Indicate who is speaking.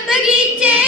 Speaker 1: जिंदगी चे